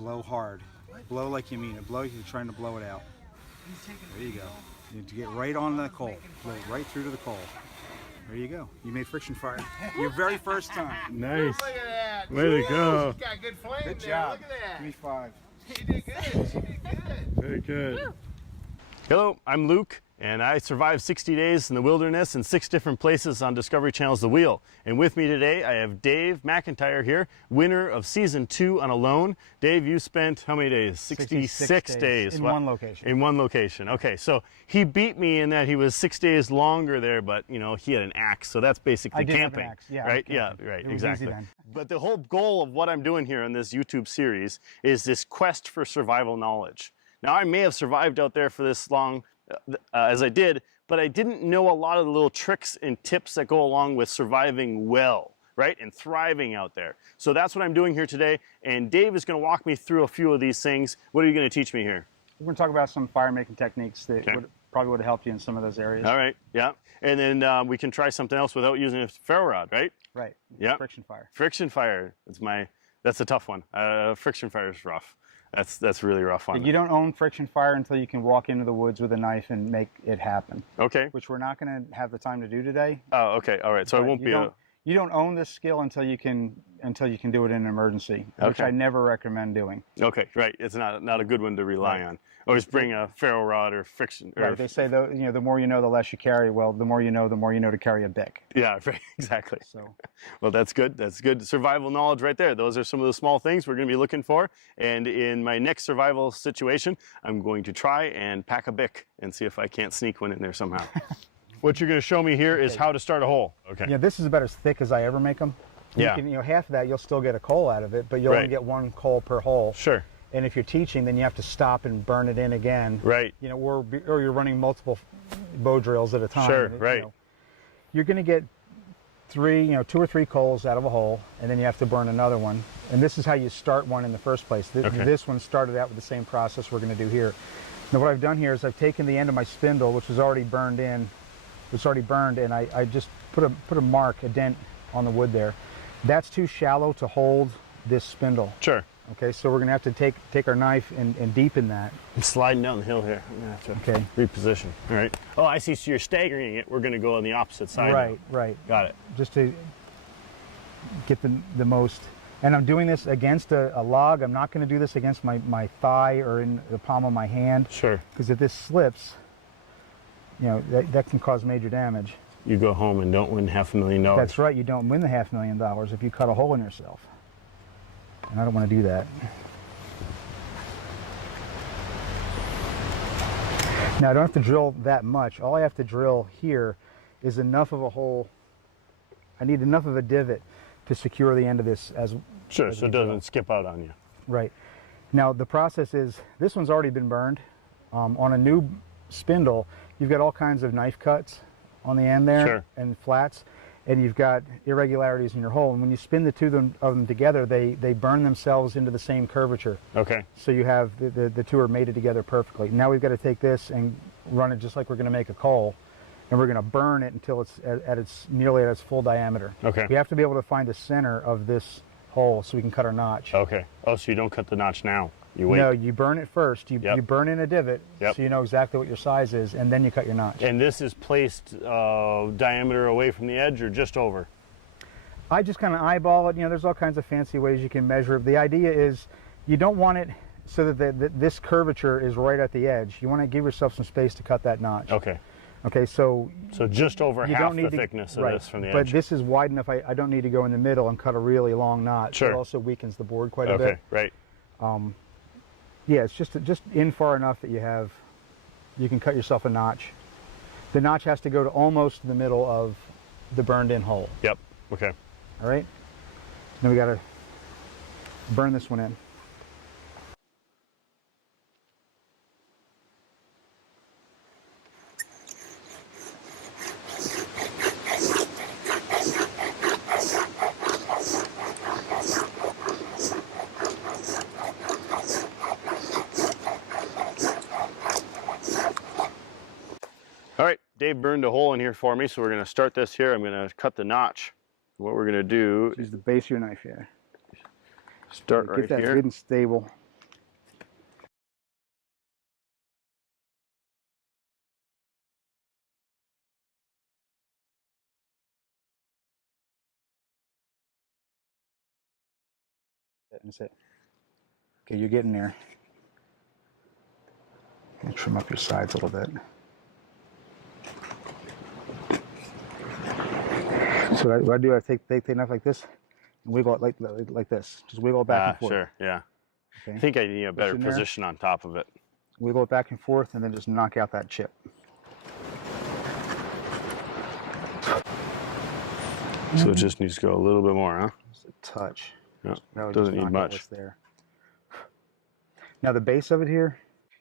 blow hard. Blow like you mean it. Blow like you're trying to blow it out. There you go. You need to get right on the coal. Blow right through to the coal. There you go. You made friction fire. Your very first time. Nice. Look at that. Way to go. She's got good flame Good there. job. Look at that. Give me 5. She did good. She did good. Very good. Hello, I'm Luke, and I survived 60 days in the wilderness in 6 different places on Discovery Channel's The Wheel. And with me today, I have Dave McIntyre here, winner of Season 2 on Alone. Dave, you spent how many days? 66 days. In What? one location. In one location. Okay, so he beat me in that he was 6 days longer there, but you know, he had an axe, so that's basically I did have an camping. axe, yeah, Right? camping. Yeah, right, It was exactly. easy then. But the whole goal of what I'm doing here in this YouTube series is this quest for survival knowledge. Now, I may have survived out there for this long as I did, but I didn't know a lot of the little tricks and tips that go along with surviving well, right? And thriving out there. So that's what I'm doing here today. And Dave is going to walk me through a few of these things. What are you going to teach me here? We're going to talk about some fire making techniques that Okay. probably would have helped you in some of those areas. All right, yeah. And then we can try something else without using a ferro rod, right? Right. Yeah. Friction fire. Friction fire. That's a tough one. Friction fire is rough. That's really rough on You don't own friction fire until you can walk into the woods with a knife and make it happen, Okay. which we're not going to have the time to do today. Oh, okay. All right. So it But won't be a. You don't own this skill until you can do it in an emergency, which Okay. I never recommend doing. Okay, right. It's not a good one to rely Right. on. Always bring a ferro rod or friction. Or, Right. They say the more you know, the less you carry. Well, the more you know to carry a bic. Yeah, right, exactly. So Well, that's good. That's good survival knowledge right there. Those are some of the small things we're going to be looking for. And in my next survival situation, I'm going to try and pack a bic and see if I can't sneak one in there somehow. What you're going to show me here is how to start a hole. Okay. yeah, this is about as thick as I ever make them. Yeah. You can, half of that you'll still get a coal out of it, but you'll Right. only get 1 coal per hole. Sure. And if you're teaching, then you have to stop and burn it in again. Right. Or you're running multiple bow drills at a time. Sure, and right. You're going to get 2 or 3 coals out of a hole, and then you have to burn another one. And this is how you start one in the first place. Okay. This one started out with the same process we're going to do here. Now what I've done here is I've taken the end of my spindle, which was already burned in, and I just put a mark, a dent on the wood there. That's too shallow to hold this spindle. Sure. Okay, so we're going to have to take our knife and deepen that. I'm sliding down the hill here. I'm going to have to Okay. reposition. All right. Oh, I see. So you're staggering it. We're going to go on the opposite side. Right, now. right. Got it. Just to get the most. And I'm doing this against a log. I'm not going to do this against my thigh or in the palm of my hand. Sure. Because if this slips, that can cause major damage. You go home and don't win $500,000. That's right. You don't win the $500,000 if you cut a hole in yourself. And I don't want to do that. Now I don't have to drill that much. All I have to drill here is enough of a hole. I need enough of a divot to secure the end of this as Sure, as so it we drill. doesn't skip out on you. Right. Now the process is, this one's already been burned. On a new spindle, you've got all kinds of knife cuts on the end there. Sure. And flats, and you've got irregularities in your hole. And when you spin the two of them together, they burn themselves into the same curvature. Okay. So you have the two are mated together perfectly. Now we've got to take this and run it just like we're going to make a coal, and we're going to burn it until it's nearly at its full diameter. Okay. We have to be able to find the center of this hole so we can cut our notch. Okay. Oh, so you don't cut the notch now. You wait. No, you burn it first. You burn in a divot, Yep. so you know exactly what your size is, and then you cut your notch. And this is placed diameter away from the edge or just over? I just kind of eyeball it. There's all kinds of fancy ways you can measure it. The idea is you don't want it so that this curvature is right at the edge. You want to give yourself some space to cut that notch. Okay. Okay, so just over you half don't need the to, thickness of right, this from the but edge. this is wide enough. I don't need to go in the middle and cut a really long knot. Sure. It also weakens the board quite a Okay, bit. right. Yeah, it's just in far enough that you can cut yourself a notch. The notch has to go to almost the middle of the burned in hole. Yep. Okay. All right. Now we got to burn this one in. All right, Dave burned a hole in here for me, so we're going to start this here. I'm going to cut the notch. What we're going to do Use the base of your knife here. is start right Get that here. good and stable. That's it. Okay, you're getting there. And trim up your sides a little bit. So what I do, I take the knife like this and wiggle it like this. Just wiggle it back and forth. Sure, yeah. Okay. I think I need a better in there. position on top of it. Wiggle it back and forth, and then just knock out that chip. So it just needs to go a little bit more, huh? Just a touch. Yeah, Really doesn't just need knock out much. what's there. Now the base of it here,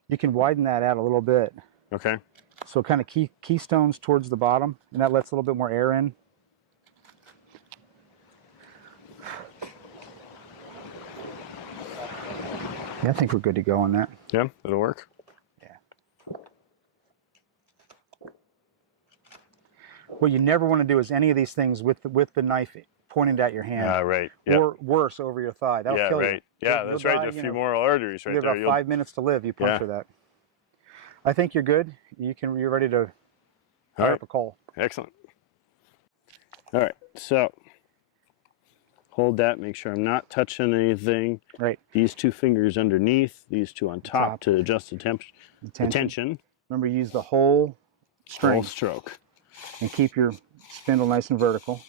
you can widen that out a little bit. Okay. So kind of keystones towards the bottom, and that lets a little bit more air in. Yeah, I think we're good to go on that. Yeah, that'll work. Yeah. What you never want to do is any of these things with the knife pointed at your hand, Right. Yeah. or worse, over your thigh. That'll Yeah, kill right. you. Yeah, You'll that's right. die, There are you a few know, more arteries right you have there. about 5 minutes to live. You puncture that. I think you're good. You're ready to fire up a coal. Excellent. All right, so hold that. Make sure I'm not touching anything. Right. These two fingers underneath, these two on top to adjust the tension. Remember, use the whole string Full stroke. and keep your spindle nice and vertical.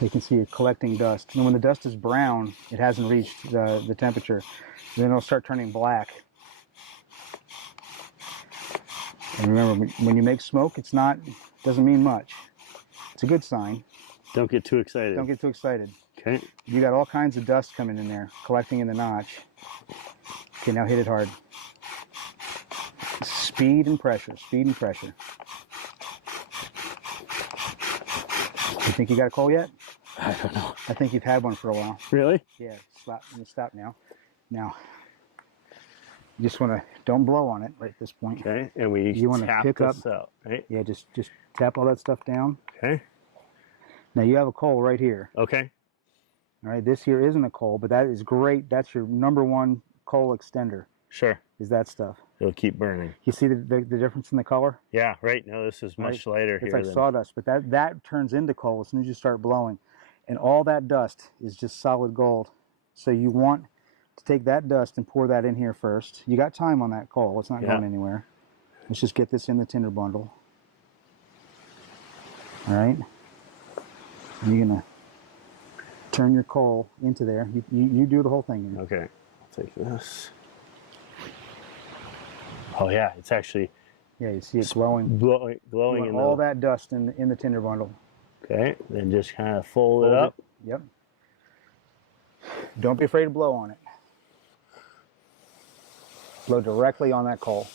You can see it collecting dust. And when the dust is brown, it hasn't reached the temperature. Then it'll start turning black. And remember, when you make smoke, doesn't mean much. It's a good sign. Don't get too excited. Don't get too excited. Okay. You got all kinds of dust coming in there, collecting in the notch. Okay, now hit it hard. Speed and pressure, speed and pressure. You think you got a coal yet? I don't know. I think you've had one for a while. Really? Yeah, stop now. Now, you just want to, don't blow on it right at this point. Okay, and You wanna tap pick this up- out, right? Yeah, just tap all that stuff down. Okay. Now you have a coal right here. Okay. All right, this here isn't a coal, but that is great. That's your #1 coal extender, Sure. is that stuff. It'll keep burning. You see the difference in the color? Yeah, right. No, this is much lighter It's here. like sawdust, but that turns into coal as soon as you start blowing. And all that dust is just solid gold. So you want to take that dust and pour that in here first. You got time on that coal. It's not going anywhere. Let's just get this in the tinder bundle. All right. And you're going to turn your coal into there. You do the whole thing here. Okay. I'll take this. Oh yeah, it's actually Yeah, you see it glowing. glowing You want in all the, that dust in the tinder bundle. Okay, then just kind of fold it Hold up. Yep. Don't be afraid to blow on it. Blow directly on that coal.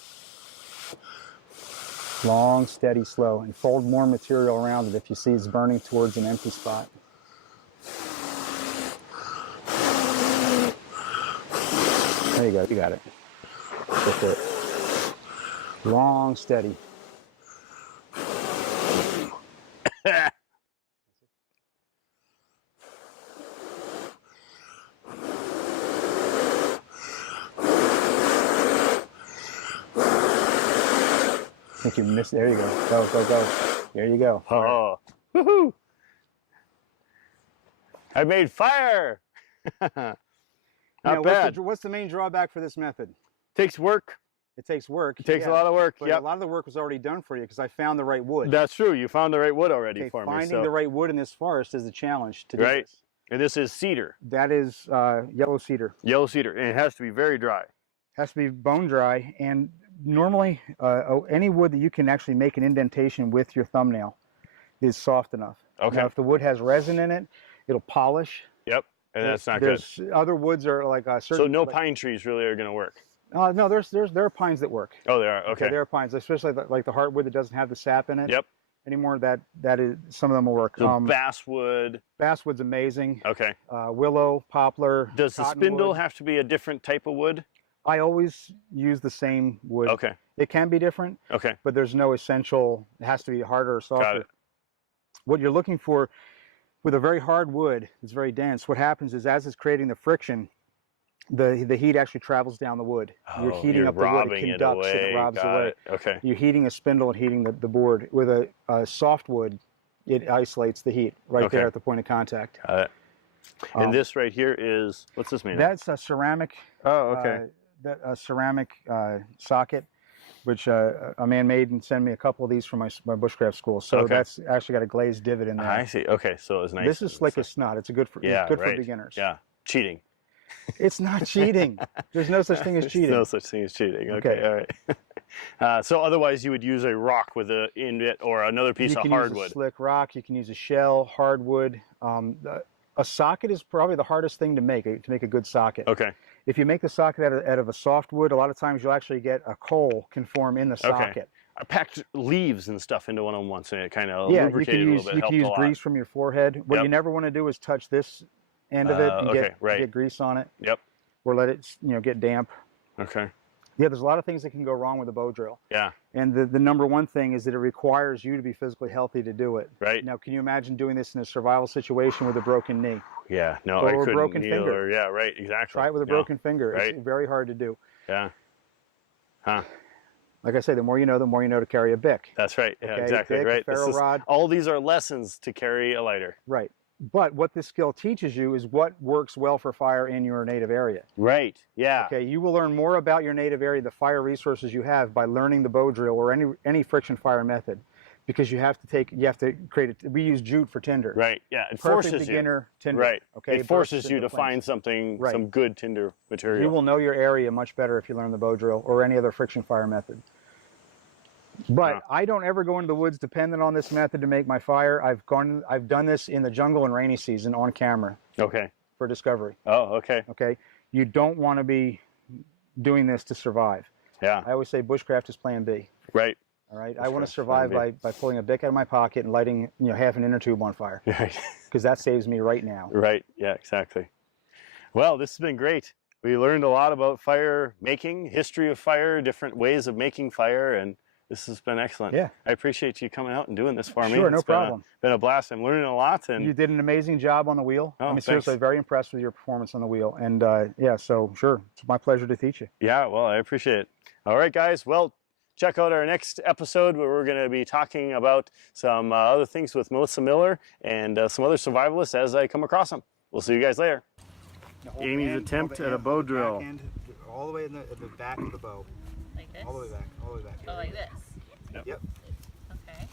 Long, steady, slow, and fold more material around it if you see it's burning towards an empty spot. There you go, you got it. That's it. Long, steady. I think you missed. There you go. Go, go, go. There you go. Oh, woohoo! I made fire. Not Now, bad. what's the main drawback for this method? Takes work. It takes work. It takes a yeah, lot of work. But Yep. a lot of the work was already done for you because I found the right wood. That's true. You found the right wood already Okay, for me. finding So. the right wood in this forest is the challenge to do Right. this. And this is cedar, That is yellow cedar. yellow cedar, and it has to be very dry. Has to be bone dry, and normally any wood that you can actually make an indentation with your thumbnail is soft enough. Okay. Now, if the wood has resin in it, it'll polish. Yep. And that's not good. There's other woods are like certain. So no pine trees really are going to work. No, there are pines that work. Oh, they are. Okay. There are pines, especially like the hardwood that doesn't have the sap in it. Yep. Anymore, that is some of them will work. So basswood. Basswood's amazing. Okay. Willow, poplar. Does the spindle cottonwood. have to be a different type of wood? I always use the same wood. Okay. It can be different, Okay. but there's no essential. It has to be harder or softer. Got it. What you're looking for with a very hard wood, it's very dense. What happens is as it's creating the friction, the heat actually travels down the wood. You're Oh, heating you're up the wood. robbing It it conducts and away. it robs Got away. it. Okay. You're heating a spindle and heating the board. With a soft wood, it isolates the heat right Okay. there at the point of contact. Got it. And Um, this right here is, what's this made of? That's a ceramic. Oh, okay. A ceramic socket, which a man made and sent me a couple of these from my bushcraft school. So Okay. that's actually got a glazed divot in there. I see. Okay, so it's nice. This is slick as snot. It's good for Yeah, good right. for beginners. Yeah, cheating. It's not cheating. There's no such thing as There's cheating. no such thing as cheating. Okay, Okay. all right. So otherwise, you would use a rock with a inlet or another piece You of can use hardwood. a slick rock. You can use a shell, hardwood. A socket is probably the hardest thing to make a good socket. Okay. If you make the socket out of a soft wood, a lot of times you'll actually get a coal can form in the socket. I packed leaves and stuff into one of them once, and it kind of Yeah, you lubricated can a use little bit. you Helped can use a lot. grease from your forehead. What Yep. you never want to do is touch this end of it and Okay, right. get grease on it, Yep. or let it get damp. Okay. Yeah, there's a lot of things that can go wrong with a bow drill. Yeah. And the number one thing is that it requires you to be physically healthy to do it. Right. Now, can you imagine doing this in a survival situation with a broken knee? Yeah. No, Or I a couldn't broken kneel finger. or yeah. Right. Exactly. Try it with a No, broken finger. Right. It's very hard to do. Yeah. Huh. Like I say, the more you know to carry a bic. That's right. Yeah. Okay, Exactly. Bic, Right. ferro rod. All these are lessons to carry a lighter. Right. But what this skill teaches you is what works well for fire in your native area. Right. Yeah. Okay, you will learn more about your native area, the fire resources you have, by learning the bow drill or any friction fire method, because you have to create it. We use jute for tinder. Right. Yeah. It Perfect forces you. beginner tinder. Right. Okay. It forces bursts you into to flames. find something, Right. some good tinder material. You will know your area much better if you learn the bow drill or any other friction fire method. But Yeah. I don't ever go into the woods dependent on this method to make my fire. I've done this in the jungle and rainy season on camera Okay. for discovery. Oh, okay. Okay. You don't want to be doing this to survive. Yeah. I always say bushcraft is plan B. Right. All right. I want to Bushcraft, survive plan by pulling a bic out of my pocket and lighting half an inner tube on fire, Right. because that saves me right now. Right. Yeah, exactly. Well, this has been great. We learned a lot about fire making, history of fire, different ways of making fire, and this has been excellent. Yeah. I appreciate you coming out and doing this for me. Sure, no It's been problem. been a blast. I'm learning a lot, and You did an amazing job on the wheel. Oh, I mean, seriously, thanks. very impressed with your performance on the wheel. And yeah, so sure, it's my pleasure to teach you. yeah, well, I appreciate it. All right, guys. Well, check out our next episode where we're going to be talking about some other things with Melissa Miller and some other survivalists as I come across them. We'll see you guys later. Amy's attempt at a bow drill. All the way in the back of the bow. Like this? All the way back. Oh, like this. Yep. Okay.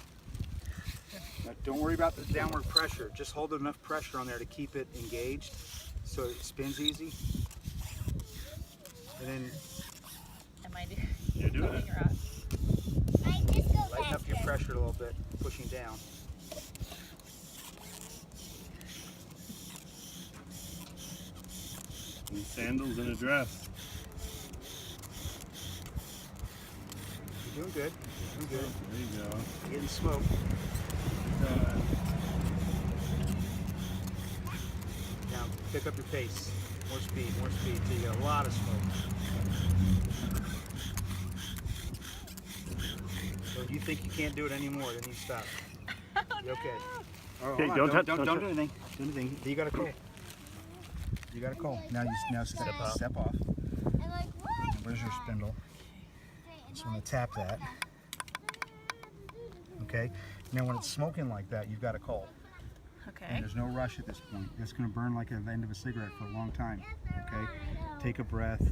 Now, don't worry about the downward pressure. Just hold enough pressure on there to keep it engaged so it spins easy. And then Am I doing? You're doing it. lighten up your pressure a little bit, pushing down. Sandals and a dress. You're doing good. You're doing good. There you go. You're getting smoke. Now pick up your pace. More speed till you get a lot of smoke. So if you think you can't do it anymore, then you stop. You okay? Okay, Hold on, don't don't touch- do anything. Do anything. You got a call. You got a call. Now step off. Where's your spindle? So I'm gonna tap that. Okay. Now when it's smoking like that, you've got a coal. Okay. And there's no rush at this point. It's going to burn like the end of a cigarette for a long time. Okay. Take a breath,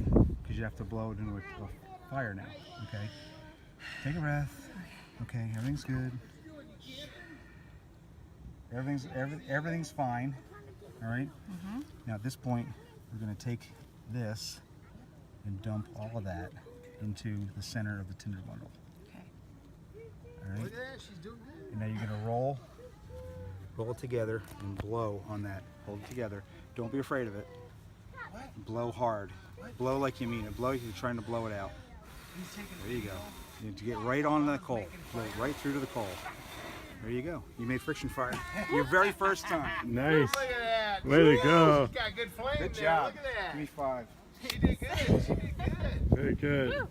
because you have to blow it into a fire now. Okay. Take a breath. Okay. Everything's good. Everything's fine. All right. Now at this point, we're going to take this and dump all of that into the center of the tinder bundle. Okay. All right. Look at that, she's doing good. And now you're gonna roll it together and blow on that. Hold it together. Don't be afraid of it. Blow hard. Blow like you mean it. Blow like you're trying to blow it out. There you go. You need to get right on the coal. Blow right through to the coal. There you go. You made friction fire. Your very first time. Nice. Look at that. Way to go. She's got good flame Good there. job. Look at that. Give me 5. She did good. She did good. Very good.